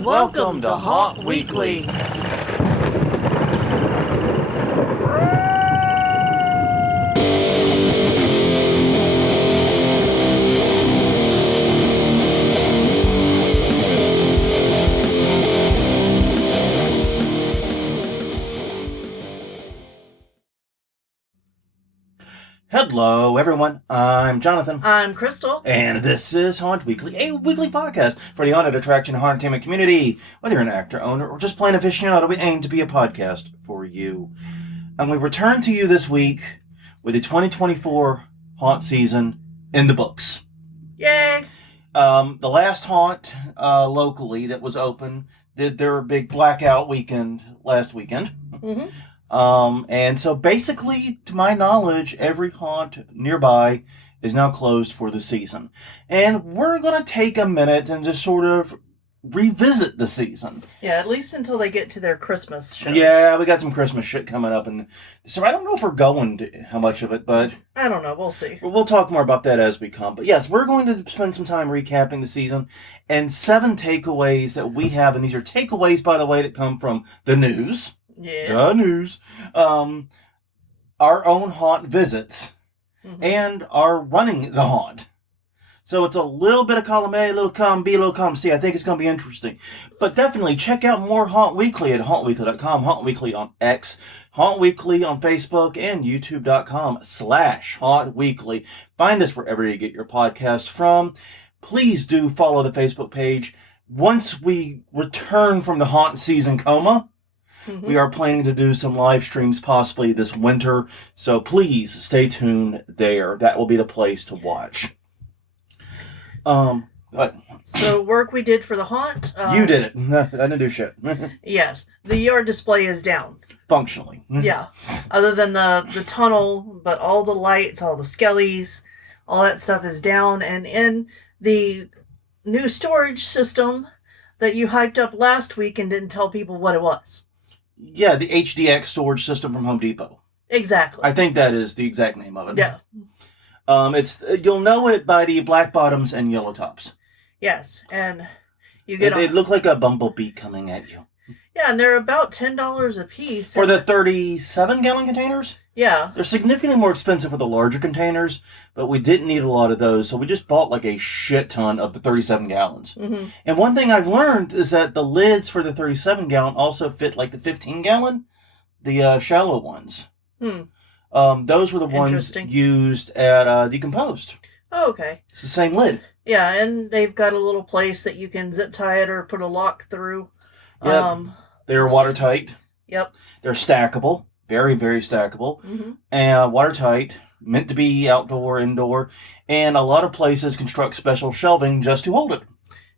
Welcome to Haunt Weekly. Hello, everyone. I'm Jonathan. I'm Crystal. And this is Haunt Weekly, a weekly podcast for the haunted attraction and haunted entertainment community. Whether you're an actor, owner, or just plain aficionado, we aim to be a podcast for you. And we return to you this week with the 2024 haunt season in the books. Yay! The last haunt locally that was open did their big blackout weekend last weekend. Mm-hmm. And so basically, to my knowledge, every haunt nearby is now closed for the season. And we're going to take a minute and just sort of revisit the season. Yeah, at least until they get to their Christmas shows. Yeah, we got some Christmas shit coming up. And so I don't know if we're going to how much of it, but I don't know. We'll see. We'll talk more about that as we come. But yes, we're going to spend some time recapping the season and 7 takeaways that we have. And these are takeaways, by the way, that come from the news. Yes. The news. Our own haunt visits. Mm-hmm. And our running the haunt. So it's a little bit of column A, a little column B, a little column C. I think it's going to be interesting. But definitely check out more Haunt Weekly at hauntweekly.com, Haunt Weekly on X, Haunt Weekly on Facebook, and youtube.com/Haunt Weekly. Find us wherever you get your podcasts from. Please do follow the Facebook page. Once we return from the haunt season coma, Mm-hmm. we are planning to do some live streams possibly this winter, so please stay tuned there. That will be the place to watch. What? So work we did for the haunt. You did it. I didn't do shit. Yes, the yard display is down. Functionally. Yeah, other than the tunnel, but all the lights, all the skellies, all that stuff is down. And in the new storage system that you hyped up last week and didn't tell people what it was. Yeah, the HDX storage system from Home Depot. Exactly. I think that is the exact name of it. Yeah. It's you'll know it by the black bottoms and yellow tops. Yes, and you get They look like a bumblebee coming at you. Yeah, and they're about $10 a piece. For the 37-gallon containers? Yeah. They're significantly more expensive for the larger containers, but we didn't need a lot of those, so we just bought like a shit ton of the 37 gallons. Mm-hmm. And one thing I've learned is that the lids for the 37-gallon also fit like the 15-gallon, the shallow ones. Those were the ones used at Decomposed. Oh, okay. It's the same lid. Yeah, and they've got a little place that you can zip tie it or put a lock through. Yep. They're watertight. Yep. They're stackable. Very, very stackable. Mm-hmm. And watertight. Meant to be outdoor, indoor. And a lot of places construct special shelving just to hold it.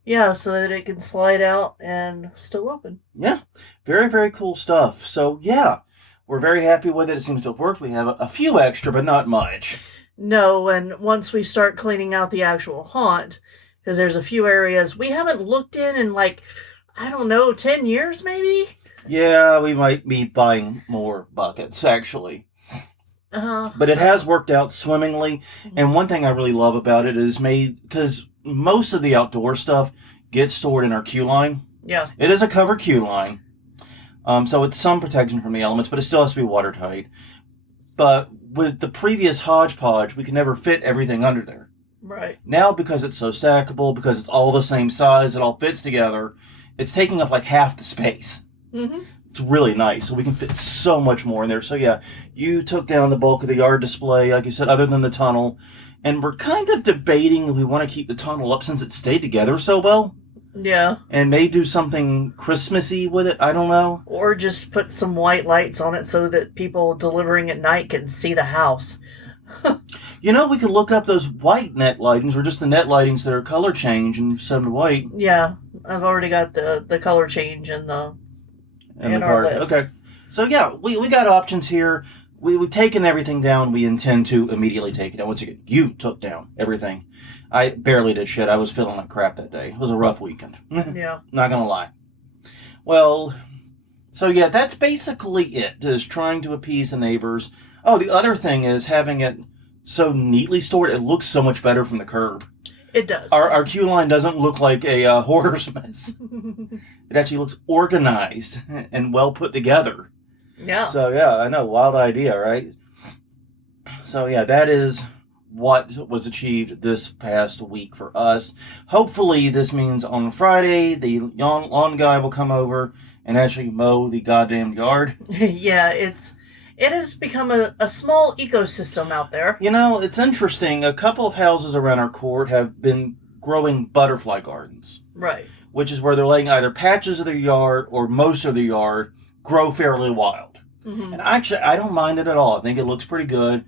Yeah, so that it can slide out and still open. Yeah. Very, very cool stuff. So, yeah. We're very happy with it. It seems to have worked. We have a few extra, but not much. No, and once we start cleaning out the actual haunt, because there's a few areas we haven't looked in like, I don't know, 10 years maybe? Yeah, we might be buying more buckets, actually. But it has worked out swimmingly. And one thing I really love about it is because most of the outdoor stuff gets stored in our queue line. Yeah. It is a covered queue line. So it's some protection from the elements, but it still has to be watertight. But with the previous hodgepodge, we could never fit everything under there. Right. Now, because it's so stackable, because it's all the same size, it all fits together, it's taking up like half the space. Mm-hmm. It's really nice, so we can fit so much more in there. So yeah, you took down the bulk of the yard display, like you said, other than the tunnel. And we're kind of debating if we want to keep the tunnel up since it stayed together so well. Yeah. And may do something Christmassy with it, I don't know. Or just put some white lights on it so that people delivering at night can see the house. You know, we could look up those white net lightings, or just the net lightings that are color change and set them to white. Yeah, I've already got the color change in our list. Okay. So yeah, we got options here. We've taken everything down. We intend to immediately take it down. Once again, you took down everything. I barely did shit. I was feeling like crap that day. It was a rough weekend. Yeah. Not gonna lie. Well, so yeah, that's basically it. Is trying to appease the neighbors. Oh, the other thing is having it so neatly stored. It looks so much better from the curb. It does. Our queue line doesn't look like a hoarder's mess. It actually looks organized and well put together. Yeah. So yeah, I know, wild idea, right? So yeah, that is what was achieved this past week for us. Hopefully, this means on Friday the lawn guy will come over and actually mow the goddamn yard. Yeah, it has become a small ecosystem out there. You know, it's interesting. A couple of houses around our court have been growing butterfly gardens, Right. which is where they're letting either patches of their yard or most of the yard grow fairly wild. Mm-hmm. And actually, I don't mind it at all. I think it looks pretty good.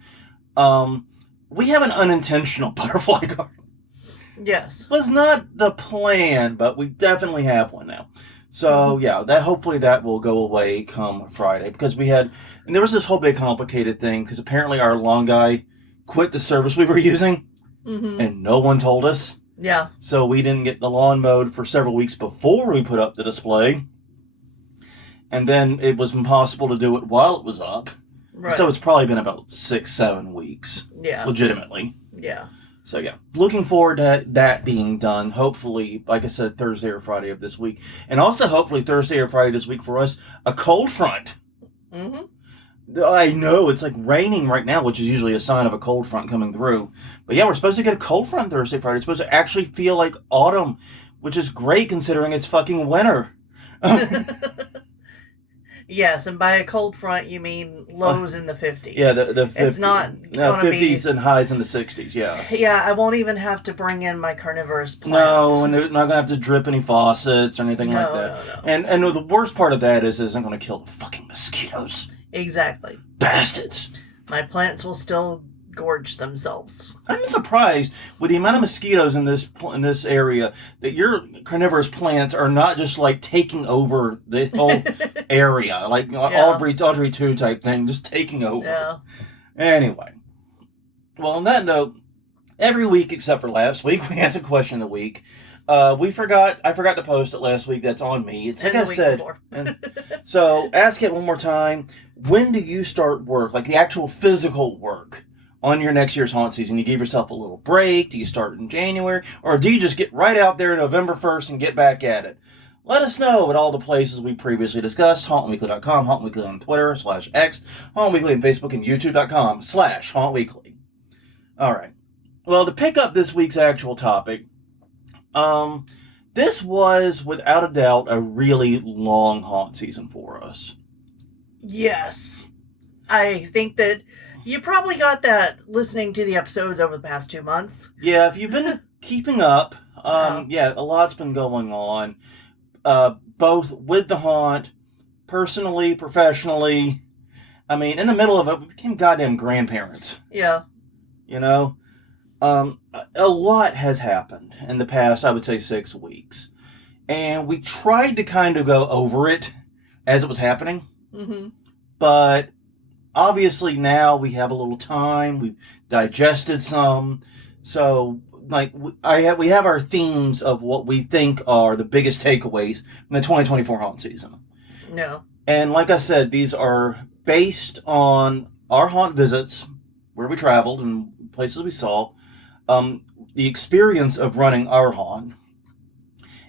We have an unintentional butterfly garden. Yes. It was not the plan, but we definitely have one now. So yeah, that hopefully that will go away come Friday, because and there was this whole big complicated thing because apparently our lawn guy quit the service we were using, and no one told us. Yeah. So we didn't get the lawn mowed for several weeks before we put up the display, and then it was impossible to do it while it was up. Right. So it's probably been about 6-7 weeks. Yeah. Legitimately. Yeah. So yeah, looking forward to that being done. Hopefully, like I said, Thursday or Friday of this week. And also hopefully Thursday or Friday this week for us, a cold front. I know it's like raining right now, which is usually a sign of a cold front coming through. But yeah, we're supposed to get a cold front Thursday, Friday. It's supposed to actually feel like autumn, which is great considering it's fucking winter. Yes, and by a cold front you mean lows in the 50s. Yeah, the 50s. It's not No, gonna 50s and highs in the 60s, yeah. Yeah, I won't even have to bring in my carnivorous plants. No, and they're not going to have to drip any faucets or anything like that. No. And the worst part of that is it isn't going to kill the fucking mosquitoes. Exactly. Bastards. My plants will still gorge themselves. I'm surprised with the amount of mosquitoes in this area that your carnivorous plants are not just like taking over the whole area, like Audrey 2 type thing, just taking over. Yeah. Anyway, well, on that note, every week except for last week, we answer question of the week. I forgot to post it last week. That's on me. It's like I said. So ask it one more time. When do you start work, like the actual physical work, on your next year's haunt season? You give yourself a little break? Do you start in January? Or do you just get right out there November 1st and get back at it? Let us know at all the places we previously discussed. HauntWeekly.com, HauntWeekly on Twitter /X, HauntWeekly on Facebook, and YouTube.com /HauntWeekly. Alright. Well, to pick up this week's actual topic, this was, without a doubt, a really long haunt season for us. Yes. I think that you probably got that listening to the episodes over the past 2 months. Yeah, if you've been keeping up, yeah, a lot's been going on. Both with the haunt, personally, professionally. I mean, in the middle of it, we became goddamn grandparents. Yeah. You know? A lot has happened in the past, I would say, 6 weeks. And we tried to kind of go over it as it was happening. But obviously now we have a little time. We've digested some. So, like, we have our themes of what we think are the biggest takeaways from the 2024 haunt season. No. And like I said, these are based on our haunt visits, where we traveled and places we saw, the experience of running our haunt,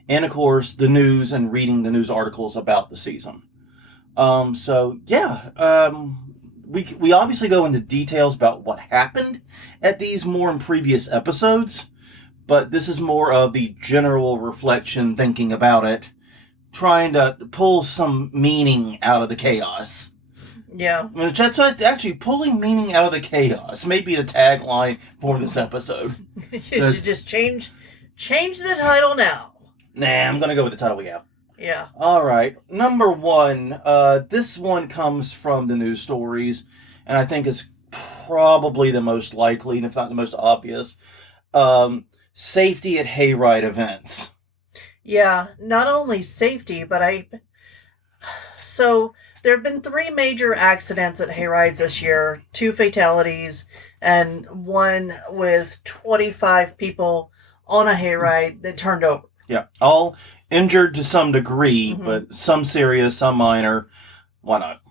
and of course the news and reading the news articles about the season. So yeah, we obviously go into details about what happened at these more in previous episodes, but this is more of the general reflection, thinking about it, trying to pull some meaning out of the chaos. Yeah. I mean, that's actually pulling meaning out of the chaos may be the tagline for this episode. You should just change the title now. Nah, I'm gonna go with the title we have. Yeah. Alright, number 1. This one comes from the news stories, and I think it's probably the most likely, and if not the most obvious. Safety at hayride events. Yeah, not only safety, but So, there have been 3 major accidents at hayrides this year. 2 fatalities, and 1 with 25 people on a hayride that turned over. Yeah, all injured to some degree, but some serious, some minor. Why not?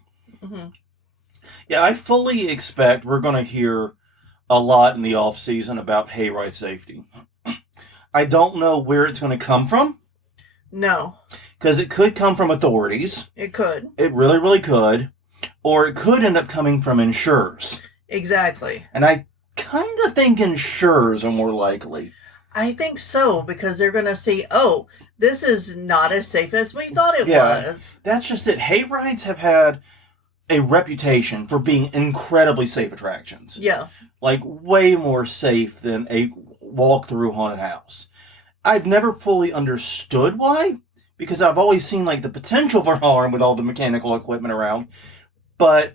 Yeah, I fully expect we're going to hear a lot in the off season about hayride safety. I don't know where it's going to come from. No. Because it could come from authorities. It could. It really, really could. Or it could end up coming from insurers. Exactly. And I kind of think insurers are more likely. I think so, because they're going to see, oh, this is not as safe as we thought it was. That's just it. Hayrides have had a reputation for being incredibly safe attractions. Yeah. Like, way more safe than a walk-through haunted house. I've never fully understood why, because I've always seen, like, the potential for harm with all the mechanical equipment around. But,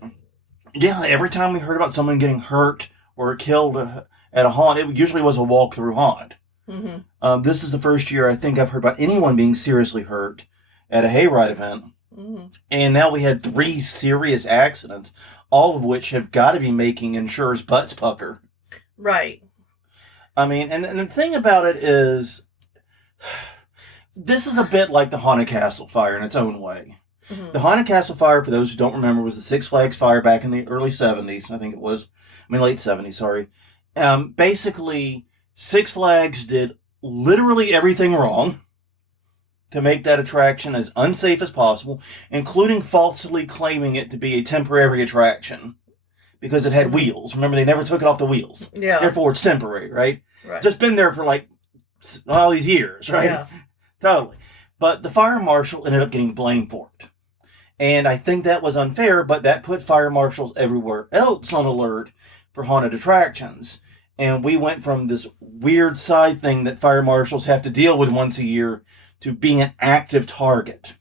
yeah, every time we heard about someone getting hurt or killed at a haunt, it usually was a walk-through haunt. Mm-hmm. This is the first year I think I've heard about anyone being seriously hurt at a hayride event. Mm-hmm. And now we had 3 serious accidents, all of which have got to be making insurers' butts pucker. Right. I mean, and the thing about it is, this is a bit like the Haunted Castle fire in its own way. Mm-hmm. The Haunted Castle fire, for those who don't remember, was the Six Flags fire back in the early 70s. I think it was. Late 70s, sorry. Basically, Six Flags did literally everything wrong to make that attraction as unsafe as possible, including falsely claiming it to be a temporary attraction because it had wheels. Remember, they never took it off the wheels. Yeah. Therefore, it's temporary, right? Right. Just been there for like all these years, right? Yeah. Totally. But the fire marshal ended up getting blamed for it. And I think that was unfair, but that put fire marshals everywhere else on alert for haunted attractions. And we went from this weird side thing that fire marshals have to deal with once a year to being an active target.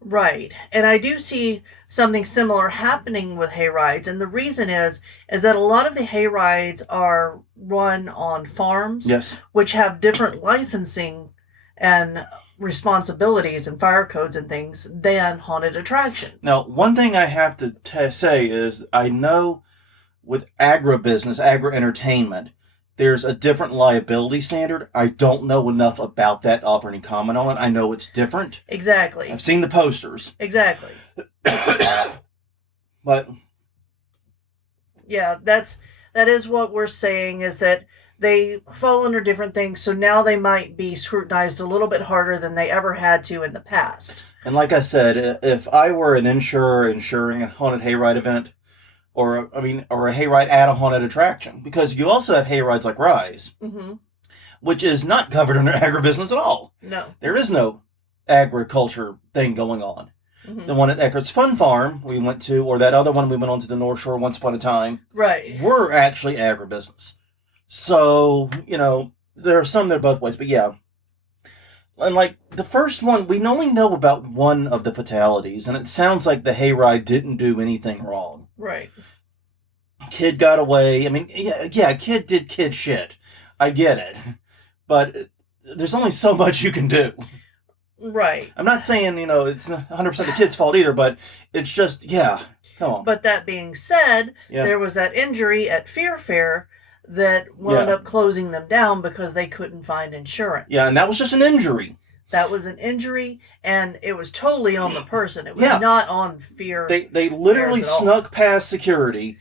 Right. And I do see something similar happening with hayrides. And the reason is that a lot of the hayrides are run on farms, Yes. which have different licensing and responsibilities and fire codes and things than haunted attractions. Now, one thing I have to say is I know with agribusiness, agri-entertainment, there's a different liability standard. I don't know enough about that to offer any comment on it. I know it's different. Exactly. I've seen the posters. Exactly. But yeah, that is what we're saying, is that they fall under different things, so now they might be scrutinized a little bit harder than they ever had to in the past. And like I said, if I were an insurer insuring a haunted hayride event, or a hayride at a haunted attraction, because you also have hayrides like Rise, Mm-hmm. which is not covered under agribusiness at all. No. There is no agriculture thing going on. Mm-hmm. The one at Eckert's Fun Farm we went to, or that other one we went on to the North Shore once upon a time, Right. were actually agribusiness. So, there are some that are both ways, but yeah. And like the first one, we only know about one of the fatalities, and it sounds like the hayride didn't do anything wrong. Right. Kid got away. I mean, yeah, kid did kid shit. I get it. But there's only so much you can do. Right. I'm not saying, it's not 100% the kid's fault either, but it's just, yeah, come on. But that being said, there was that injury at Fear Fair that wound up closing them down because they couldn't find insurance. Yeah, and that was just an injury. That was an injury, and it was totally on the person. It was not on Fear. They literally snuck past security,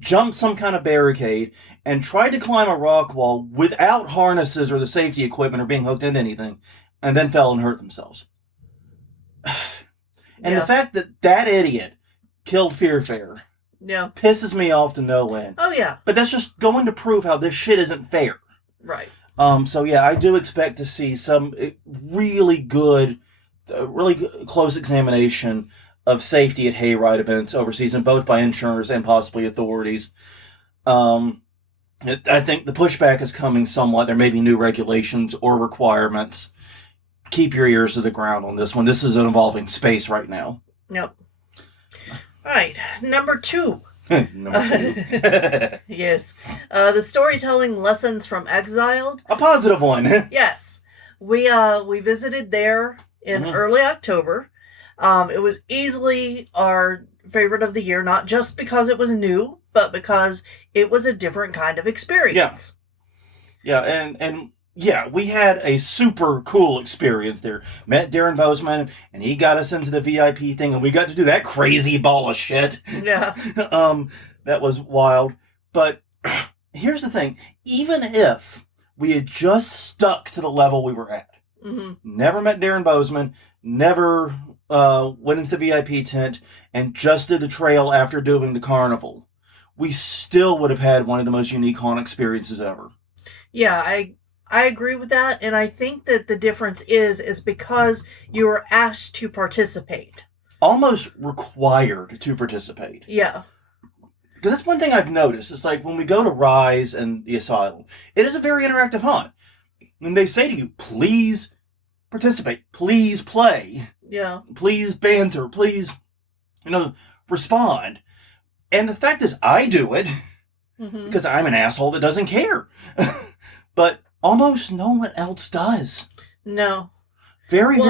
jumped some kind of barricade, and tried to climb a rock wall without harnesses or the safety equipment or being hooked into anything, and then fell and hurt themselves. And the fact that idiot killed Fear Fair pisses me off to no end. Oh, yeah. But that's just going to prove how this shit isn't fair. Right. So yeah, I do expect to see some really good, really close examination of safety at hayride events overseas, and both by insurers and possibly authorities. I think the pushback is coming somewhat. There may be new regulations or requirements. Keep your ears to the ground on this one. This is an evolving space right now. Yep. All right, number 2. Number 2. Yes. The storytelling lessons from Exiled. A positive one. Yes. We visited there in early October. It was easily our favorite of the year, not just because it was new, but because it was a different kind of experience. Yeah, and yeah, we had a super cool experience there. Met Darren Bozeman, and he got us into the VIP thing, and we got to do that crazy ball of shit. Yeah. That was wild. But here's the thing. Even if We had just stuck to the level we were at. Mm-hmm. Never met Darren Bozeman, never went into the VIP tent, and just did the trail after doing the carnival. We still would have had one of the most unique haunt experiences ever. Yeah, I agree with that, and I think that the difference is because you were asked to participate. Almost required to participate. Yeah. Because that's one thing I've noticed. It's like when we go to Rise and the Asylum, it is a very interactive haunt. And they say to you, please participate, please play, Yeah. please banter, please, respond. And the fact is, I do it because I'm an asshole that doesn't care. But almost no one else does. No. Very.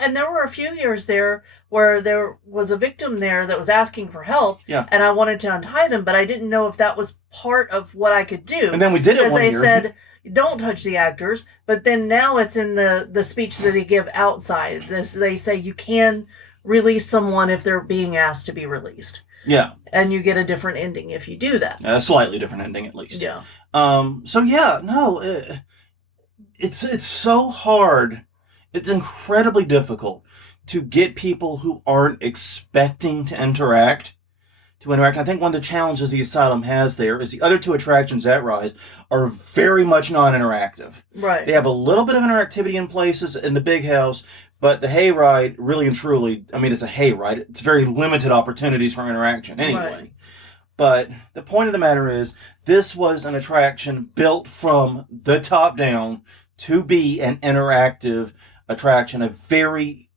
And there were a few years there where there was a victim there that was asking for help. Yeah. And I wanted to untie them, but I didn't know if that was part of what I could do. And then we did it one year. Because they said, don't touch the actors. But then now it's in the speech that they give outside. They say you can release someone if they're being asked to be released. Yeah. And you get a different ending if you do that. A slightly different ending, at least. Yeah. So yeah, no, it's so hard. It's incredibly difficult to get people who aren't expecting to interact. And I think one of the challenges the Asylum has there is the other two attractions at Rise are very much non-interactive. Right. They have a little bit of interactivity in places in the big house, but the hayride, really and truly, I mean, it's a hayride. It's very limited opportunities for interaction anyway. Right. But the point of the matter is, this was an attraction built from the top down to be an interactive attraction. A very,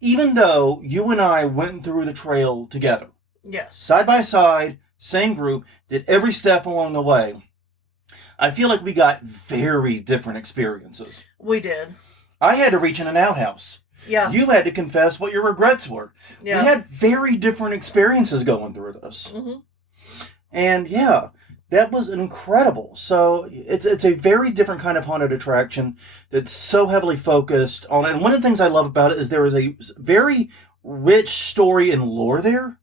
even though you and I went through the trail together, yes, side by side, same group, did every step along the way, I feel like we got very different experiences. We did. I had to reach in an outhouse. Yeah. You had to confess what your regrets were. Yeah. We had very different experiences going through this. Mm-hmm. And yeah, that was incredible. So it's a very different kind of haunted attraction that's so heavily focused on, and one of the things I love about it is there is a very rich story and lore there,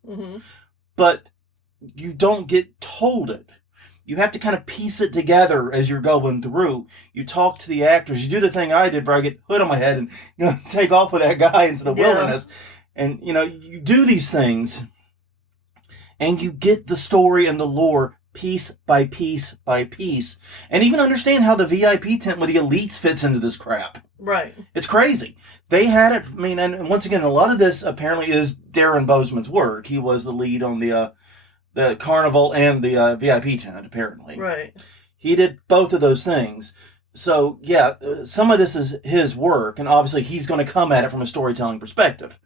but you don't get told it. You have to kind of piece it together as you're going through. You talk to the actors. You do the thing I did where I get hood on my head and take off with that guy into the wilderness. And, you do these things and you get the story and the lore piece by piece by piece. And even understand how the VIP tent with the elites fits into this crap. Right. It's crazy. They had it, and once again, a lot of this apparently is Darren Bozeman's work. He was the lead on the carnival and the VIP tent, apparently. Right. He did both of those things. So, yeah, some of this is his work, and obviously he's going to come at it from a storytelling perspective.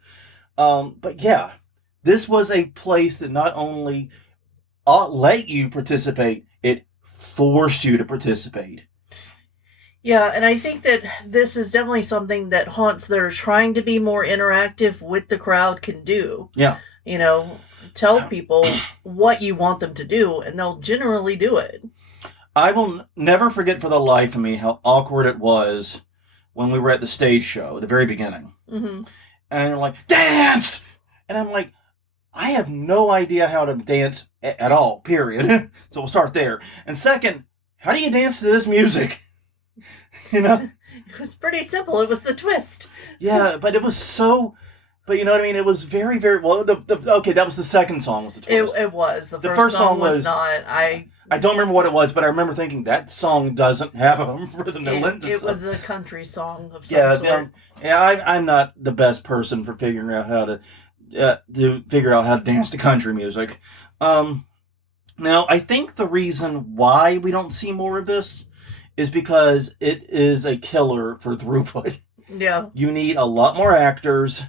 But yeah, this was a place that not only let you participate, it forced you to participate. Yeah, and I think that this is definitely something that haunts that are trying to be more interactive with the crowd can do. Yeah. Tell people what you want them to do, and they'll generally do it. I will never forget for the life of me how awkward it was when we were at the stage show at the very beginning. Mm-hmm. And they're like, dance! And I'm like, I have no idea how to dance at all, period. So we'll start there. And second, how do you dance to this music? It was pretty simple. It was the twist. Yeah, but it was so... But you know what I mean? It was very, very... Well, okay, that was the second song with the twist. It was. The first song was not. I don't remember what it was, but I remember thinking, that song doesn't have a rhythm that lends itself. It was a country song of some sort. I'm not the best person for figuring out how to dance to country music. Now, I think the reason why we don't see more of this is because it is a killer for throughput. Yeah. You need a lot more actors,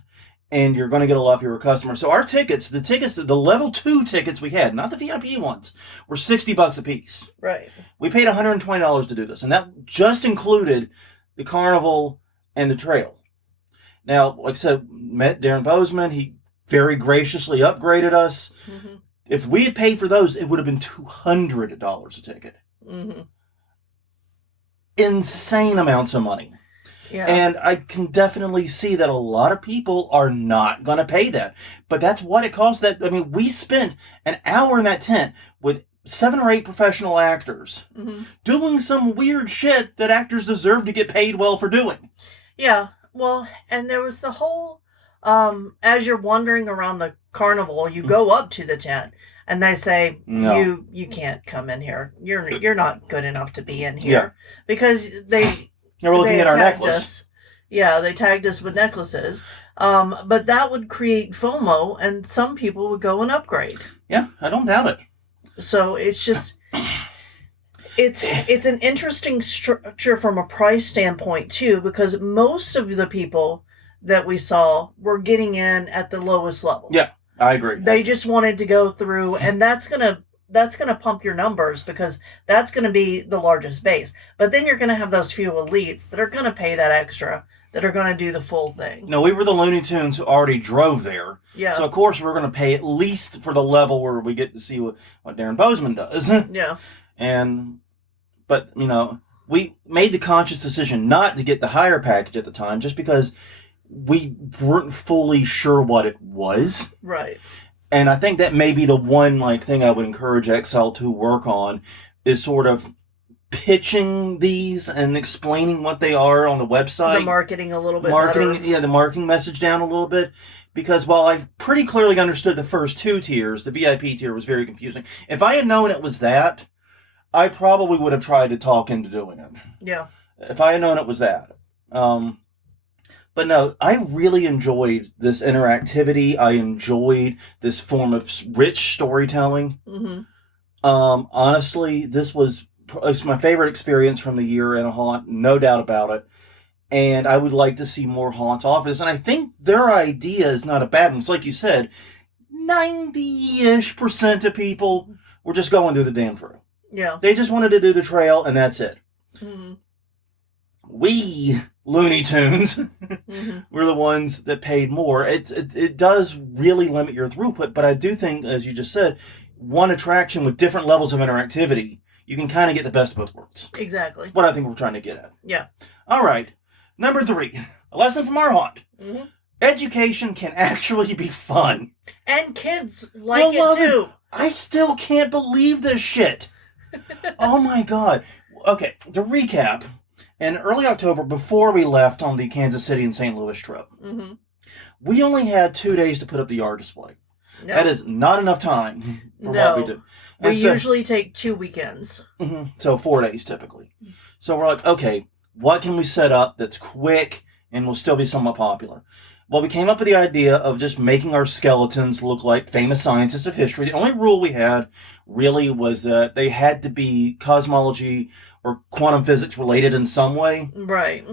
and you're going to get a lot fewer customers. So our tickets, the level 2 tickets we had, not the VIP ones, were $60 a piece. Right. We paid $120 to do this, and that just included the carnival and the trail. Now, like I said, met Darren Bozeman. He very graciously upgraded us. Mm-hmm. If we had paid for those, it would have been $200 a ticket. Mm-hmm. Insane amounts of money. Yeah. And I can definitely see that a lot of people are not going to pay that. But that's what it costs. We spent an hour in that tent with 7 or 8 professional actors Mm-hmm. doing some weird shit that actors deserve to get paid well for doing. Yeah. Well, and there was the whole as you're wandering around the carnival, you go up to the tent and they say No. you can't come in here. You're not good enough to be in Yeah. here because they We're looking at our tagged necklace. us. Yeah, they tagged us with necklaces. But that would create FOMO and some people would go and upgrade. Yeah, I don't doubt it. So it's just it's an interesting structure from a price standpoint too, because most of the people that we saw were getting in at the lowest level. Yeah, I agree. They just wanted to go through, and that's gonna pump your numbers because that's gonna be the largest base. But then you're gonna have those few elites that are gonna pay that extra, that are gonna do the full thing. No, we were the Looney Tunes who already drove there. Yeah. So of course we're going to pay at least for the level where we get to see what Darren Bozeman does. Yeah. But we made the conscious decision not to get the higher package at the time, just because we weren't fully sure what it was. Right. And I think that may be the one thing I would encourage XL to work on, is sort of pitching these and explaining what they are on the website. The marketing a little bit better. Yeah, the marketing message down a little bit. Because while I pretty clearly understood the first 2 tiers, the VIP tier was very confusing. If I had known it was that, I probably would have tried to talk into doing it. Yeah. If I had known it was that. But no, I really enjoyed this interactivity. I enjoyed this form of rich storytelling. Mm-hmm. Honestly, it's my favorite experience from the year in a haunt, no doubt about it. And I would like to see more haunts off this. And I think their idea is not a bad one. It's like you said, 90-ish% of people were just going through the damn trail. Yeah. They just wanted to do the trail, and that's it. Mm-hmm. We, Looney Tunes, Mm-hmm. we're the ones that paid more. It does really limit your throughput, but I do think, as you just said, one attraction with different levels of interactivity, you can kind of get the best of both worlds. Exactly. What I think we're trying to get at. Yeah. All right. Number 3, a lesson from our haunt. Mm-hmm. Education can actually be fun. And kids like it too. I still can't believe this shit. Oh my God. Okay, to recap, in early October, before we left on the Kansas City and St. Louis trip, Mm-hmm. we only had 2 days to put up the yard display. No. That is not enough time for what we did. We usually take 2 weekends. Mm-hmm, so 4 days typically. So we're like, okay, what can we set up that's quick and will still be somewhat popular? Well, we came up with the idea of just making our skeletons look like famous scientists of history. The only rule we had really was that they had to be cosmology or quantum physics related in some way. Right.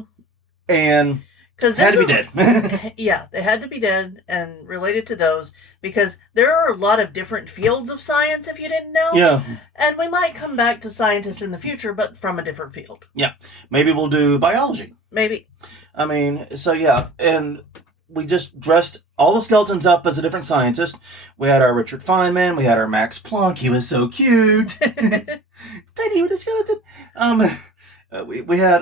And they had to be dead. Yeah, they had to be dead and related to those, because there are a lot of different fields of science, if you didn't know. Yeah. And we might come back to scientists in the future, but from a different field. Yeah. Maybe we'll do biology. Maybe. I mean, so yeah. And we just dressed all the skeletons up as a different scientist. We had our Richard Feynman. We had our Max Planck. He was so cute. Tiny with a skeleton. We had,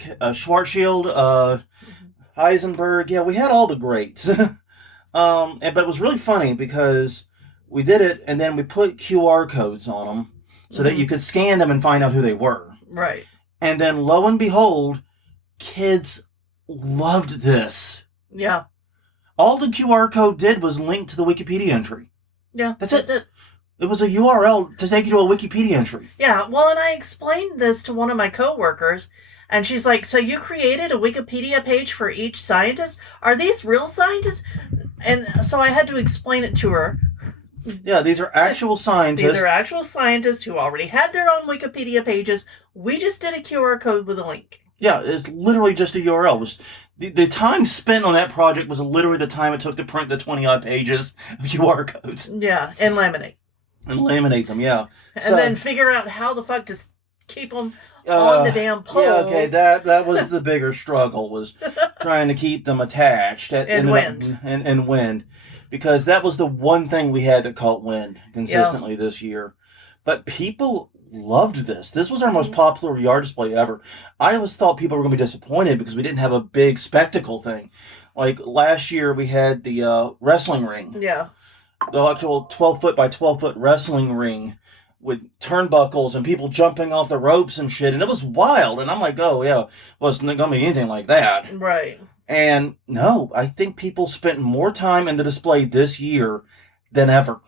Schwarzschild, Heisenberg. Yeah, we had all the greats. But it was really funny because we did it and then we put QR codes on them so that you could scan them and find out who they were. Right. And then lo and behold, kids loved this. Yeah. All the QR code did was link to the Wikipedia entry. Yeah. That's it. It was a URL to take you to a Wikipedia entry. Yeah. Well, and I explained this to one of my coworkers, and she's like, so you created a Wikipedia page for each scientist? Are these real scientists? And so I had to explain it to her. Yeah, these are actual scientists. These are actual scientists who already had their own Wikipedia pages. We just did a QR code with a link. Yeah, it's literally just a URL. It was the time spent on that project was literally the time it took to print the 20-odd pages of QR codes. Yeah, and laminate. And laminate them, yeah. And then figure out how the fuck to keep them on the damn poles. Yeah, okay, that was the bigger struggle, was trying to keep them attached. And wind. And wind. Because that was the one thing we had that caught wind consistently this year. But people loved this. This was our most popular yard display ever. I always thought people were going to be disappointed because we didn't have a big spectacle thing. Like last year we had the wrestling ring. Yeah. The actual 12-foot by 12-foot wrestling ring with turnbuckles and people jumping off the ropes and shit, and it was wild. And I'm like, oh yeah, well, it's not gonna be anything like that. Right. And no, I think people spent more time in the display this year than ever.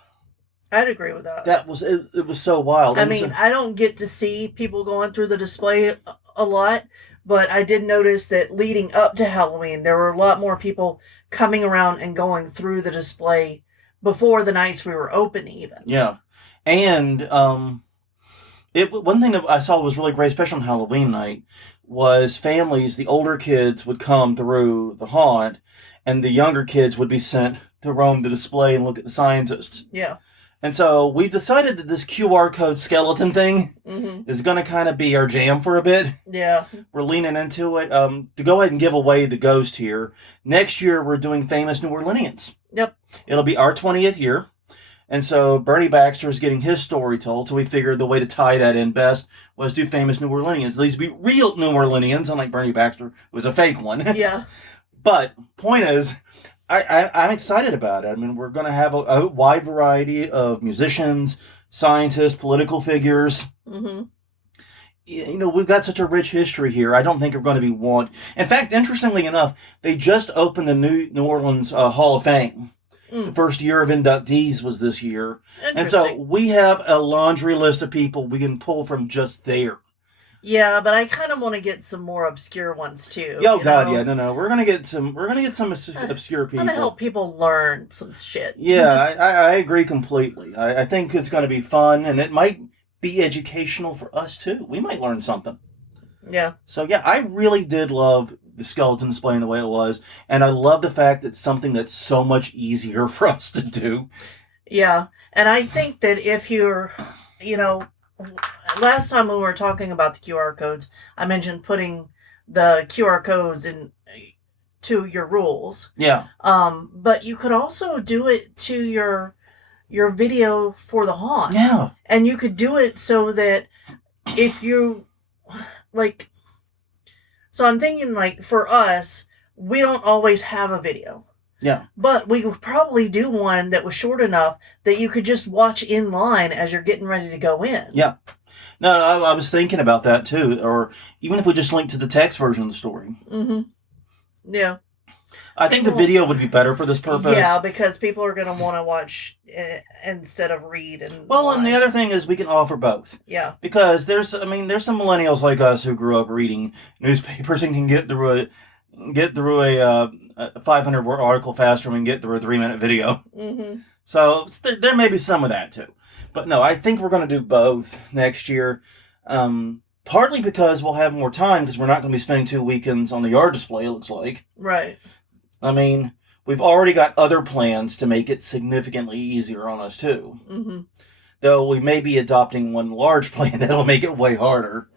I'd agree with that. That was it. It was so wild. I And mean, so, I don't get to see people going through the display a lot, but I did notice that leading up to Halloween, there were a lot more people coming around and going through the display before the nights we were open, even. yeah, and one thing that I saw was really great, especially on Halloween night, was families. The older kids would come through the haunt, and the younger kids would be sent to roam the display and look at the scientists. Yeah. And so we decided that this QR code skeleton thing Mm-hmm. is going to kind of be our jam for a bit. Yeah. We're leaning into it. To go ahead and give away the ghost here, next year we're doing famous New Orleanians. Yep. It'll be our 20th year. And so Bernie Baxter is getting his story told, so we figured the way to tie that in best was do famous New Orleanians. These would be real New Orleanians, unlike Bernie Baxter, who was a fake one. Yeah. But point is, I'm excited about it. I mean, we're going to have a wide variety of musicians, scientists, political figures. Mm-hmm. You know, we've got such a rich history here. I don't think we're going to be one. In fact, interestingly enough, they just opened the New Orleans Hall of Fame. The first year of inductees was this year. And so we have a laundry list of people we can pull from just there. Yeah, but I kind of want to get some more obscure ones too. Oh God, yeah, no. We're gonna get some obscure people. I'm gonna help people learn some shit. Yeah, I agree completely. I think it's gonna be fun, and it might be educational for us too. We might learn something. Yeah. So yeah, I really did love the skeleton display the way it was, and I love the fact that it's something that's so much easier for us to do. Yeah, and I think that if you're, last time when we were talking about the QR codes, I mentioned putting the QR codes in to your rules. Yeah. But you could also do it to your video for the haunt. Yeah. And you could do it so that if you so I'm thinking for us, we don't always have a video. Yeah. But we could probably do one that was short enough that you could just watch in line as you're getting ready to go in. Yeah. No, I was thinking about that too. Or even if we just link to the text version of the story. Mm-hmm. Yeah. I think the video would be better for this purpose. Yeah, because people are going to want to watch instead of read. And the other thing is we can offer both. Yeah. Because there's some millennials like us who grew up reading newspapers and can get through a 500-word article faster than we can get through a 3-minute video. Mm-hmm. So there may be some of that too. But no, I think we're going to do both next year. Partly because we'll have more time because we're not going to be spending 2 weekends on the yard display, it looks like. Right. I mean, we've already got other plans to make it significantly easier on us too. Mm-hmm. Though we may be adopting one large plan that'll make it way harder.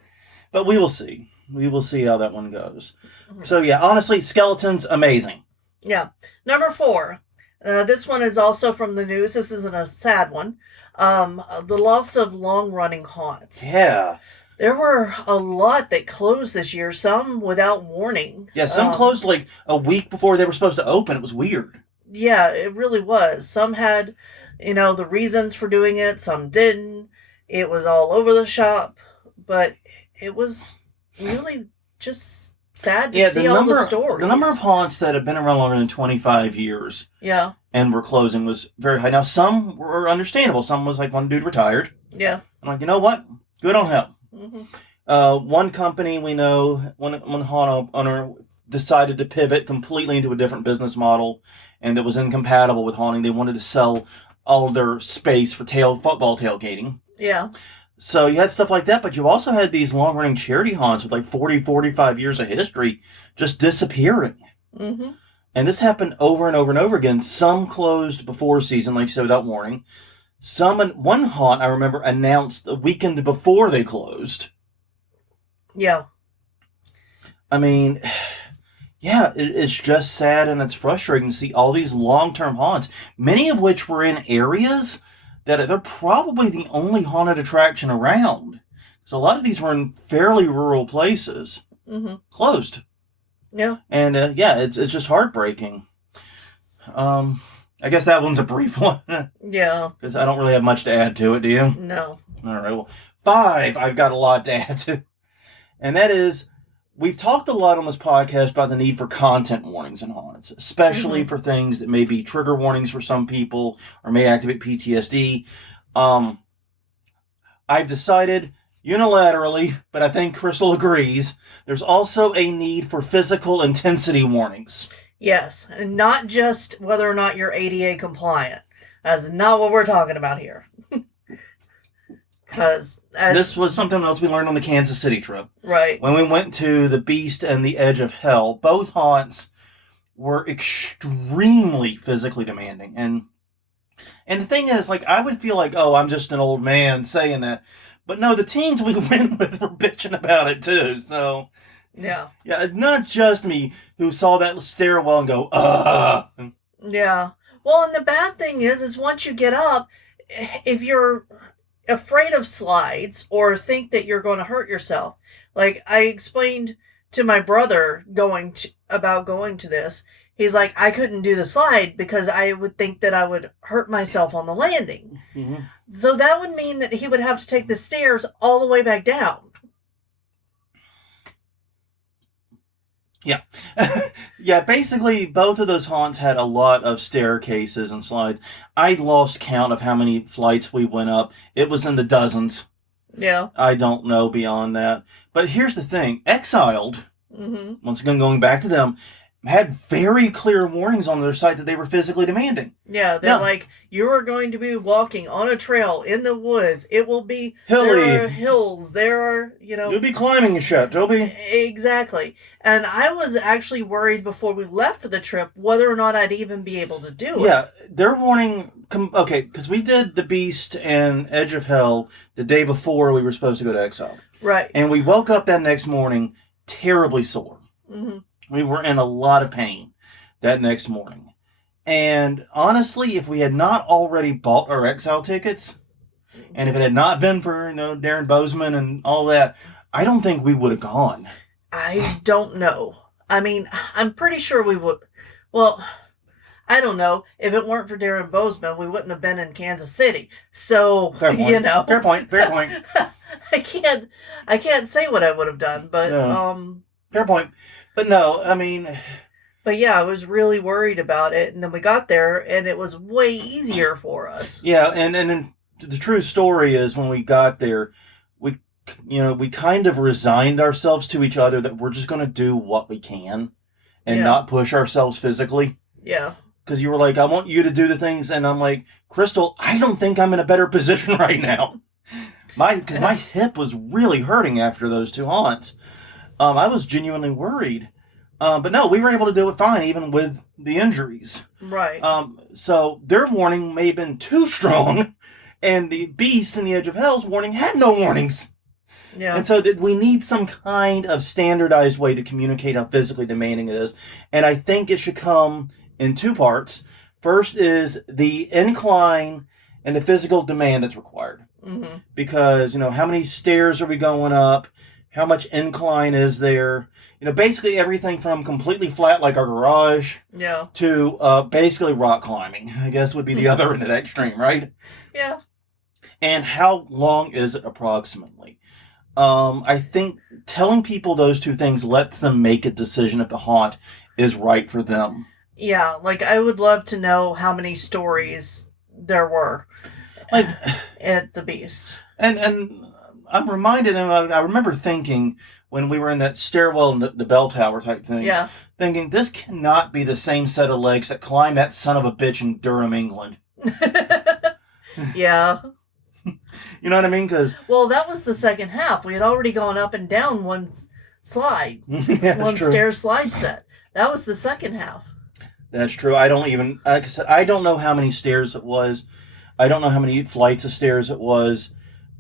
But we will see. We will see how that one goes. Mm-hmm. So yeah, honestly, skeletons, amazing. Yeah. Number 4. This one is also from the news. This isn't a sad one. The loss of long-running haunts. Yeah. There were a lot that closed this year, some without warning. Yeah, some closed like a week before they were supposed to open. It was weird. Yeah, it really was. Some had, the reasons for doing it. Some didn't. It was all over the shop. But it was really just sad to see all the stories. The number of haunts that have been around longer than 25 years and were closing was very high. Now, some were understandable. Some was like one dude retired. Yeah. I'm like, you know what? Good on him. Mm-hmm. One company we know, one haunt owner decided to pivot completely into a different business model, and that was incompatible with haunting. They wanted to sell all their space for football tailgating. Yeah. So you had stuff like that, but you also had these long-running charity haunts with like 40, 45 years of history just disappearing. Mm-hmm. And this happened over and over and over again. Some closed before season, like you said, without warning. One haunt, I remember, announced the weekend before they closed. Yeah. I mean, yeah, it's just sad and it's frustrating to see all these long-term haunts, many of which were in areas that they're probably the only haunted attraction around. So a lot of these were in fairly rural places. Mm-hmm. Closed. Yeah. And, it's just heartbreaking. And I guess that one's a brief one. Yeah. Because I don't really have much to add to it, do you? No. All right, well, 5, I've got a lot to add to. And that is, we've talked a lot on this podcast about the need for content warnings in haunts, especially for things that may be trigger warnings for some people or may activate PTSD. I've decided unilaterally, but I think Crystal agrees, there's also a need for physical intensity warnings. Yes, and not just whether or not you're ADA compliant. That's not what we're talking about here. Because this was something else we learned on the Kansas City trip. Right. When we went to the Beast and the Edge of Hell, both haunts were extremely physically demanding. And the thing is, like, I would feel like, oh, I'm just an old man saying that. But no, the teens we went with were bitching about it too. So yeah, it's not just me who saw that stairwell and go, ugh. Yeah. Well, and the bad thing is once you get up, if you're afraid of slides or think that you're going to hurt yourself, like I explained to my brother about going to this, he's like, I couldn't do the slide because I would think that I would hurt myself on the landing. Mm-hmm. So that would mean that he would have to take the stairs all the way back down. Yeah. Yeah, basically, both of those haunts had a lot of staircases and slides. I lost count of how many flights we went up. It was in the dozens. Yeah. I don't know beyond that. But here's the thing. Exiled, once again going back to them, had very clear warnings on their site that they were physically demanding. Yeah, they're like, you are going to be walking on a trail in the woods. It will be hilly. There are hills. There are, You'll be climbing shit. There'll be... Exactly. And I was actually worried before we left for the trip whether or not I'd even be able to do it. Yeah, their warning... Okay, because we did the Beast and Edge of Hell the day before we were supposed to go to Exile. Right. And we woke up that next morning terribly sore. Mm-hmm. We were in a lot of pain that next morning. And honestly, if we had not already bought our Exile tickets, and if it had not been for, Darren Bozeman and all that, I don't think we would have gone. I don't know. I mean, I'm pretty sure we would. Well, I don't know. If it weren't for Darren Bozeman, we wouldn't have been in Kansas City. So, Fair point. Fair point. I can't say what I would have done, but fair point. But no, I mean... But yeah, I was really worried about it, and then we got there, and it was way easier for us. Yeah, and the true story is when we got there, we kind of resigned ourselves to each other that we're just going to do what we can and not push ourselves physically. Yeah. Because you were like, I want you to do the things, and I'm like, Crystal, I don't think I'm in a better position right now. Because my hip was really hurting after those 2 haunts. I was genuinely worried. But no, we were able to do it fine, even with the injuries. Right. So their warning may have been too strong, and the Beast and the Edge of Hell's warning had no warnings. Yeah. And so we need some kind of standardized way to communicate how physically demanding it is. And I think it should come in 2 parts. First is the incline and the physical demand that's required. Mm-hmm. Because, how many stairs are we going up? How much incline is there? Basically everything from completely flat like our garage to basically rock climbing, I guess would be the other end of that extreme, right? Yeah. And how long is it approximately? I think telling people those 2 things lets them make a decision if the haunt is right for them. Yeah, like I would love to know how many stories there were at the Beast. And I'm reminded, and I remember thinking when we were in that stairwell in the bell tower type thing, thinking this cannot be the same set of legs that climbed that son of a bitch in Durham, England. Yeah. You know what I mean? Well, that was the second half. We had already gone up and down one slide. One stair slide set. That was the second half. That's true. I don't even, like I said, I don't know how many stairs it was. I don't know how many flights of stairs it was.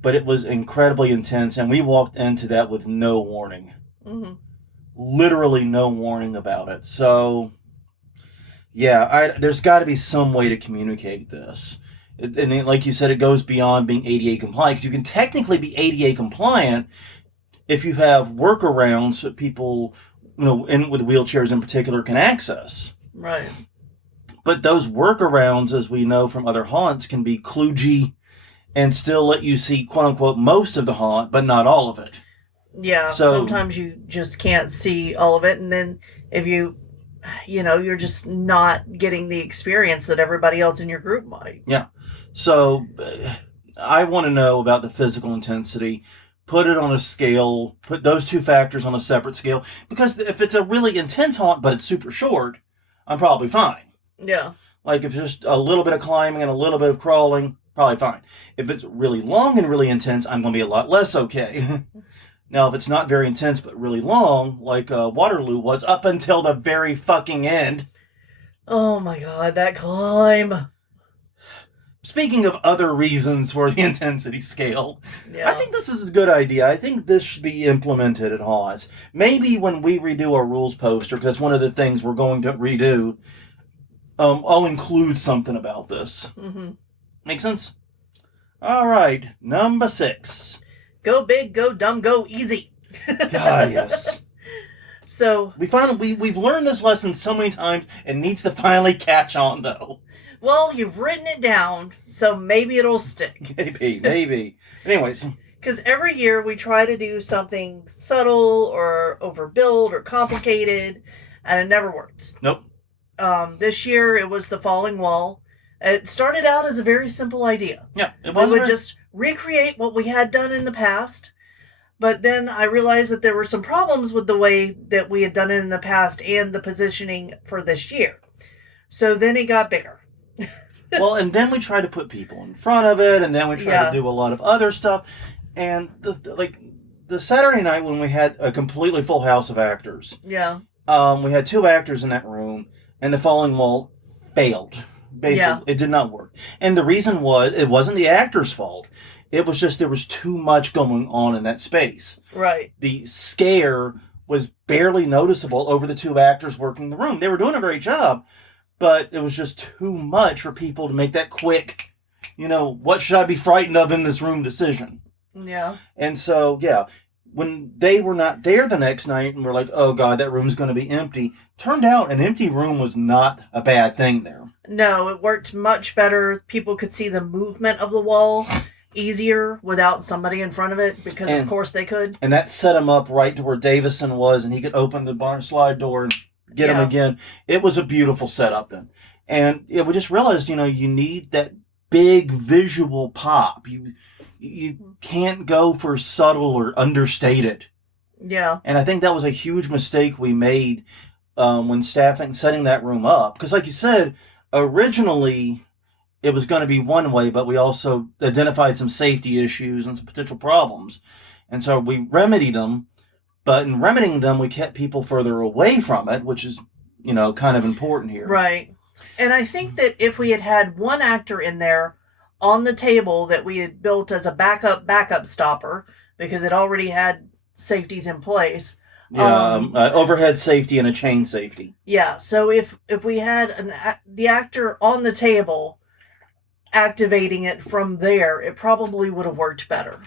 But it was incredibly intense, and we walked into that with no warning. Mm-hmm. Literally no warning about it. So, yeah, there's got to be some way to communicate this. And like you said, it goes beyond being ADA compliant. 'Cause you can technically be ADA compliant if you have workarounds that people, with wheelchairs in particular, can access. Right. But those workarounds, as we know from other haunts, can be kludgy and still let you see, quote unquote, most of the haunt, but not all of it. Yeah, So, sometimes you just can't see all of it, and then if you're just not getting the experience that everybody else in your group might. yeah. So, I want to know about the physical intensity. Put it on a scale. Put those two factors on a separate scale. Because if it's a really intense haunt, but it's super short, I'm probably fine. Yeah. Like if it's just a little bit of climbing and a little bit of crawling, probably fine. If it's really long and really intense, I'm going to be a lot less okay. Now, if it's not very intense but really long, like Waterloo was up until the very fucking end. Oh my god, that climb. Speaking of other reasons for the intensity scale, Yeah. I think this is a good idea. I think this should be implemented at haunts. Maybe when we redo our rules poster, because that's one of the things we're going to redo, I'll include something about this. Mm-hmm. Make sense? All right, number 6. Go big, go dumb, go easy. God, yes. So we've learned this lesson so many times. It needs to finally catch on, though. Well, you've written it down, so maybe it'll stick. Maybe. Anyways. Because every year we try to do something subtle or overbuilt or complicated, and it never works. Nope. This year it was the falling wall. It started out as a very simple idea. Yeah, it was. We would just recreate what we had done in the past. But then I realized that there were some problems with the way that we had done it in the past and the positioning for this year. So then it got bigger. Well, and then we tried to put people in front of it, and then we tried to do a lot of other stuff. And the Saturday night when we had a completely full house of actors, we had 2 actors in that room, and the falling wall failed. Basically, it did not work. And the reason was, it wasn't the actor's fault. It was just there was too much going on in that space. Right. The scare was barely noticeable over the 2 actors working the room. They were doing a great job, but it was just too much for people to make that quick, what should I be frightened of in this room decision. Yeah. And so, when they were not there the next night and we're like, oh God, that room's going to be empty, turned out an empty room was not a bad thing there. No, it worked much better. People could see the movement of the wall easier without somebody in front of it because, of course, they could. And that set him up right to where Davison was, and he could open the barn slide door and get him again. It was a beautiful setup then. And we just realized, you need that big visual pop. You can't go for subtle or understated. Yeah. And I think that was a huge mistake we made when setting that room up. Because like you said, originally it was going to be one way, but we also identified some safety issues and some potential problems. And so we remedied them. But in remedying them, we kept people further away from it, which is, kind of important here. Right. And I think that if we had had one actor in there on the table that we had built as a backup stopper, because it already had safeties in place. Overhead safety and a chain safety. Yeah. So if we had the actor on the table activating it from there, it probably would have worked better.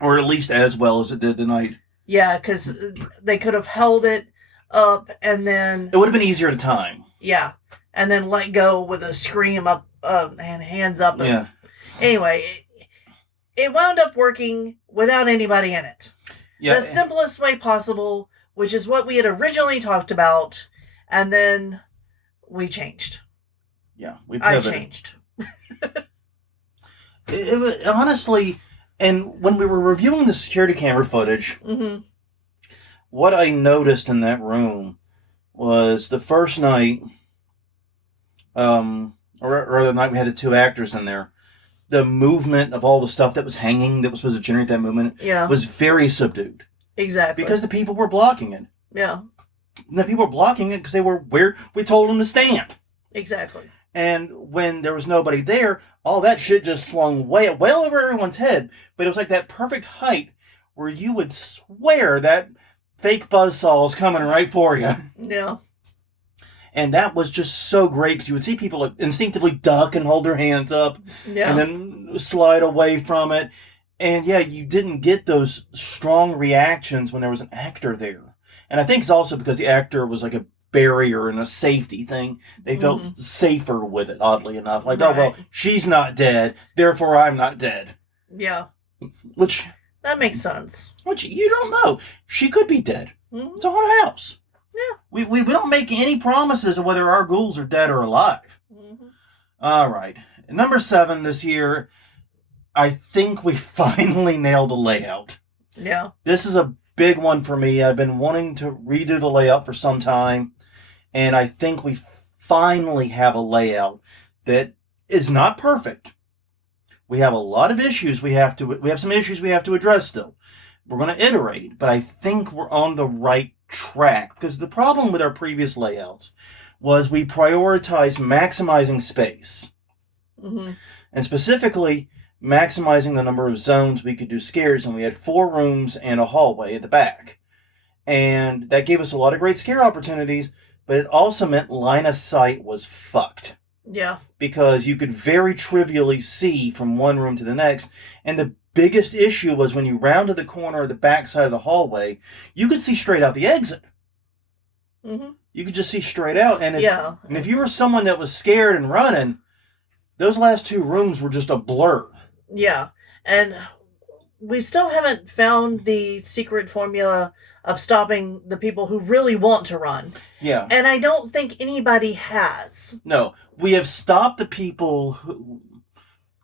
Or at least as well as it did tonight. Yeah, because they could have held it up and then... It would have been easier to time. Yeah, and then let go with a scream up and hands up. Yeah. Anyway, it wound up working without anybody in it. Yeah. The simplest way possible, which is what we had originally talked about, and then we changed. Yeah, we pivoted. I changed. It was, honestly... And when we were reviewing the security camera footage, what I noticed in that room was the first night, or the night we had the 2 actors in there, the movement of all the stuff that was hanging that was supposed to generate that movement was very subdued. Exactly. Because the people were blocking it. Yeah. And the people were blocking it because they were where we told them to stand. Exactly. And when there was nobody there, all that shit just swung well over everyone's head. But it was like that perfect height where you would swear that fake buzzsaw is coming right for you. Yeah. And that was just so great because you would see people instinctively duck and hold their hands up and then slide away from it. And you didn't get those strong reactions when there was an actor there. And I think it's also because the actor was like a barrier and a safety thing. They felt safer with it, oddly enough. Like, oh, well, Right. she's not dead, therefore I'm not dead. Yeah. Which That makes sense. you don't know. She could be dead. Mm-hmm. It's a haunted house. Yeah. We don't make any promises of whether our ghouls are dead or alive. Mm-hmm. All right. Number 7 this year, I think we finally nailed the layout. Yeah. This is a big one for me. I've been wanting to redo the layout for some time, and I think we finally have a layout that is not perfect. We have a lot of issues we have some issues we have to address still. We're going to iterate, but I think we're on the right track, because the problem with our previous layouts was we prioritized maximizing space. Mm-hmm. And specifically maximizing the number of zones we could do scares, and we had 4 rooms and a hallway at the back. And that gave us a lot of great scare opportunities, but it also meant line of sight was fucked. Yeah. Because you could very trivially see from one room to the next, and the biggest issue was when you rounded the corner of the back side of the hallway, you could see straight out the exit. Mm-hmm. You could just see straight out, and if you were someone that was scared and running, those last 2 rooms were just a blur. Yeah, and we still haven't found the secret formula of stopping the people who really want to run. Yeah. And I don't think anybody has. No, we have stopped the people who...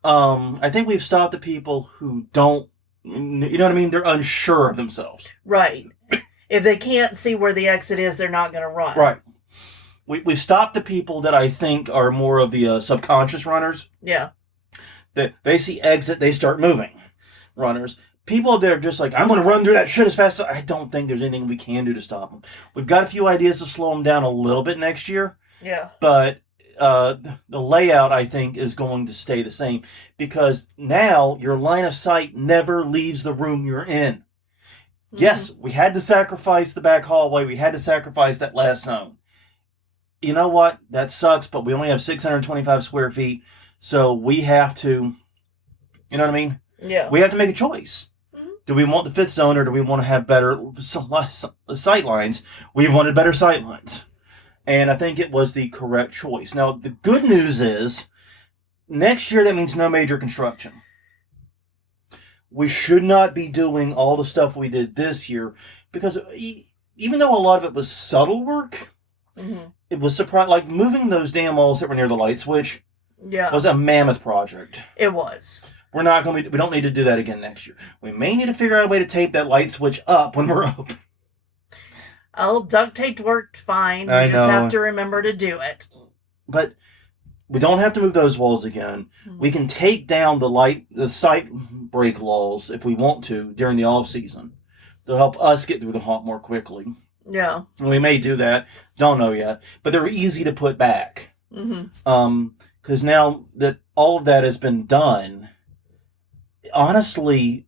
I think we've stopped the people who don't... You know what I mean? They're unsure of themselves. Right. If they can't see where the exit is, they're not going to run. Right. We've stopped the people that I think are more of the subconscious runners. Yeah. That they see exit, they start moving. Runners. People that are just like, I'm going to run through that shit as fast as... I don't think there's anything we can do to stop them. We've got a few ideas to slow them down a little bit next year. Yeah. But the layout, I think, is going to stay the same. Because now your line of sight never leaves the room you're in. Mm-hmm. Yes, we had to sacrifice the back hallway. We had to sacrifice that last zone. You know what? That sucks, but we only have 625 square feet. So we have to... You know what I mean? Yeah. We have to make a choice. Mm-hmm. Do we want the 5th zone, or do we want to have better sight lines? We wanted better sight lines. And I think it was the correct choice. Now, the good news is, next year that means no major construction. We should not be doing all the stuff we did this year, because even though a lot of it was subtle work, mm-hmm. It was surprising. Like moving those damn walls that were near the light switch was a mammoth project. It was. We don't need to do that again next year. We may need to figure out a way to tape that light switch up when we're open. Oh, duct tape worked fine. We just have to remember to do it. But we don't have to move those walls again. Mm-hmm. We can take down the sight break walls if we want to during the off season to help us get through the haunt more quickly. Yeah. And we may do that. Don't know yet. But they're easy to put back. Mm-hmm. Because now that all of that has been done, honestly,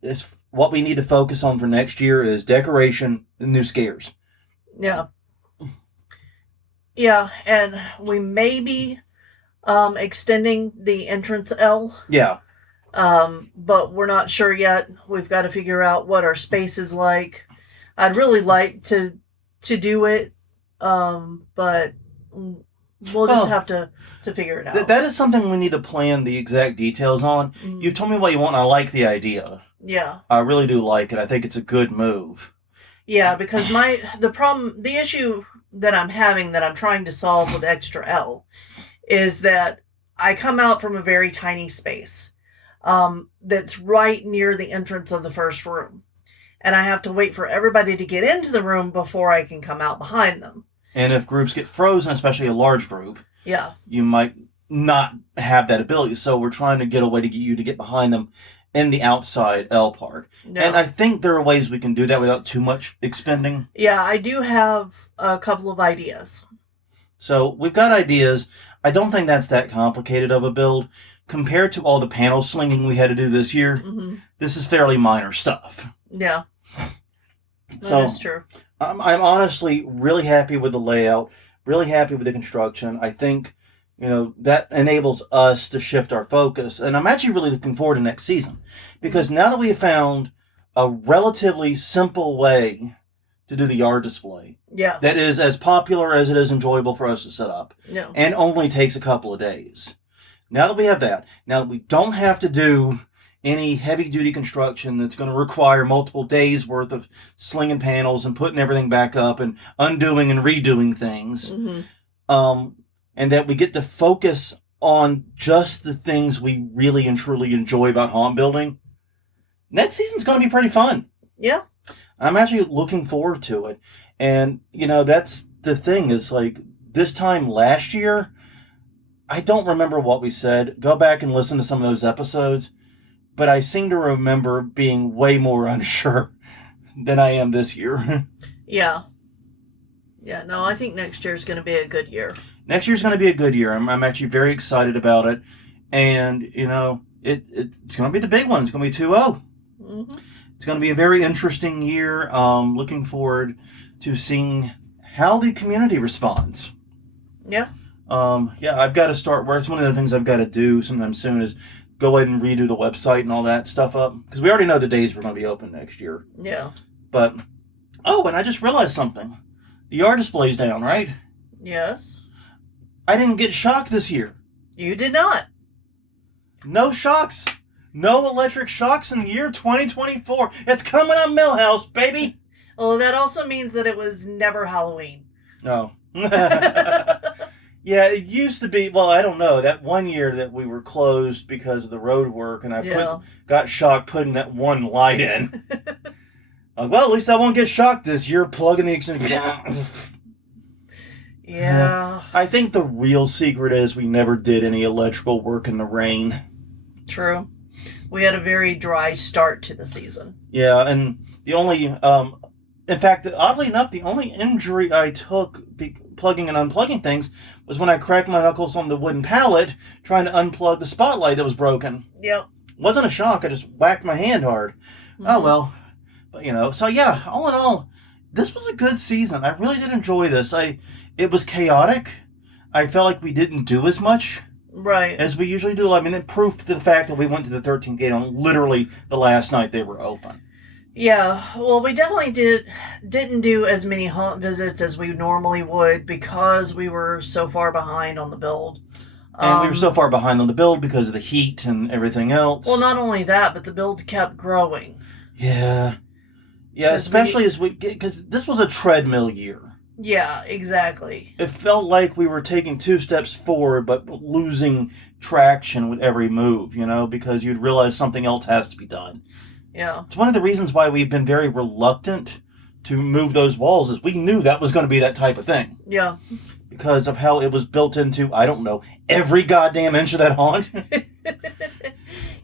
what we need to focus on for next year is decoration and new scares. Yeah. Yeah, and we may be extending the entrance L. Yeah. But we're not sure yet. We've got to figure out what our space is like. I'd really like to do it, but we'll just have to figure it out. That is something we need to plan the exact details on. Mm-hmm. You told me what you want, and I like the idea. Yeah. I really do like it. I think it's a good move. Yeah, because the issue that I'm having, that I'm trying to solve with Extra L, is that I come out from a very tiny space that's right near the entrance of the first room. And I have to wait for everybody to get into the room before I can come out behind them. And if groups get frozen, especially a large group, you might not have that ability. So we're trying to get a way to get you to get behind them in the outside L part. No. And I think there are ways we can do that without too much expending. Yeah, I do have a couple of ideas. So we've got ideas. I don't think that's that complicated of a build. Compared to all the panel slinging we had to do this year, this is fairly minor stuff. Yeah. That's true. I'm honestly really happy with the layout, really happy with the construction. I think, that enables us to shift our focus. And I'm actually really looking forward to next season. Because now that we have found a relatively simple way to do the yard display. Yeah. That is as popular as it is enjoyable for us to set up. No. And only takes a couple of days. Now that we have that, now that we don't have to do any heavy-duty construction that's going to require multiple days' worth of slinging panels and putting everything back up and undoing and redoing things, and that we get to focus on just the things we really and truly enjoy about haunt building, next season's going to be pretty fun. Yeah. I'm actually looking forward to it. And, that's the thing is, like, this time last year, I don't remember what we said. Go back and listen to some of those episodes. But I seem to remember being way more unsure than I am this year. Yeah. Yeah, no, I think next year's going to be a good year. Next year's going to be a good year. I'm actually very excited about it. And, it's going to be the big one. It's going to be 2-0. Mm-hmm. It's going to be a very interesting year. Looking forward to seeing how the community responds. Yeah. I've got to start where it's one of the things I've got to do sometime soon is go ahead and redo the website and all that stuff up. Because we already know the days we're going to be open next year. Yeah. But, and I just realized something. The yard display's down, right? Yes. I didn't get shocked this year. You did not. No shocks. No electric shocks in the year 2024. It's coming on Millhouse, baby. Well, that also means that it was never Halloween. Oh. Yeah, it used to be, well, I don't know, that one year that we were closed because of the road work, and I got shocked putting that one light in. Well, at least I won't get shocked this year plugging the extension. Yeah. I think the real secret is we never did any electrical work in the rain. True. We had a very dry start to the season. Yeah, and the only, in fact, oddly enough, the only injury I took plugging and unplugging things was when I cracked my knuckles on the wooden pallet trying to unplug the spotlight that was broken. Yep. Wasn't a shock, I just whacked my hand hard. Mm-hmm. Oh well. But so yeah, all in all, this was a good season. I really did enjoy this. It was chaotic. I felt like we didn't do as much. Right. As we usually do. I mean, it proved the fact that we went to the 13th gate on literally the last night they were open. Yeah, well, we definitely didn't do as many haunt visits as we normally would because we were so far behind on the build. And we were so far behind on the build because of the heat and everything else. Well, not only that, but the build kept growing. Yeah. Yeah, especially because this was a treadmill year. Yeah, exactly. It felt like we were taking 2 steps forward, but losing traction with every move, because you'd realize something else has to be done. Yeah. It's one of the reasons why we've been very reluctant to move those walls is we knew that was going to be that type of thing. Yeah. Because of how it was built into, I don't know, every goddamn inch of that haunt.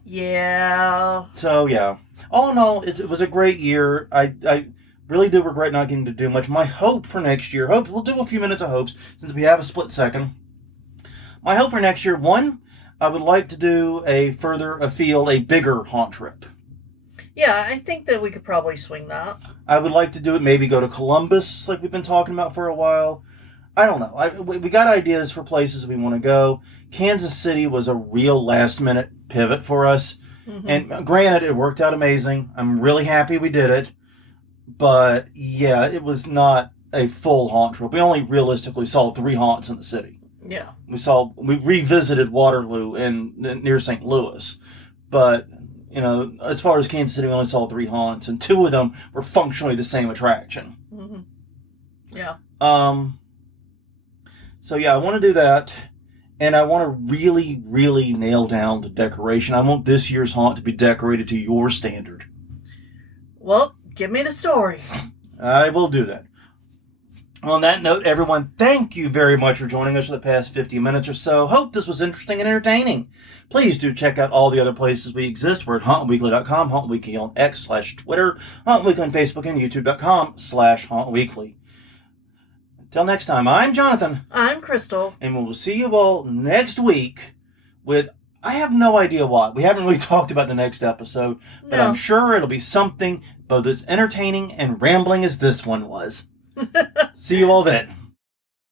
Yeah. So, yeah. All in all, it was a great year. I really do regret not getting to do much. My hope for next year, we'll do a few minutes of hopes since we have a split second. My hope for next year, one, I would like to do a bigger haunt trip. Yeah, I think that we could probably swing that. I would like to do it, maybe go to Columbus, like we've been talking about for a while. I don't know. We got ideas for places we want to go. Kansas City was a real last-minute pivot for us. Mm-hmm. And granted, it worked out amazing. I'm really happy we did it. But, yeah, it was not a full haunt trip. We only realistically saw 3 haunts in the city. Yeah. We revisited Waterloo near St. Louis. But, as far as Kansas City, we only saw 3 haunts, and 2 of them were functionally the same attraction. Mm-hmm. Yeah. So yeah, I want to do that, and I want to really, really nail down the decoration. I want this year's haunt to be decorated to your standard. Well, give me the story. I will do that. On that note, everyone, thank you very much for joining us for the past 50 minutes or so. Hope this was interesting and entertaining. Please do check out all the other places we exist. We're at hauntweekly.com, hauntweekly on X/Twitter, hauntweekly on Facebook, and youtube.com/hauntweekly. Until next time, I'm Jonathan. I'm Crystal. And we will see you all next week with, I have no idea what. We haven't really talked about the next episode, but I'm sure it'll be something both as entertaining and rambling as this one was. See you all then.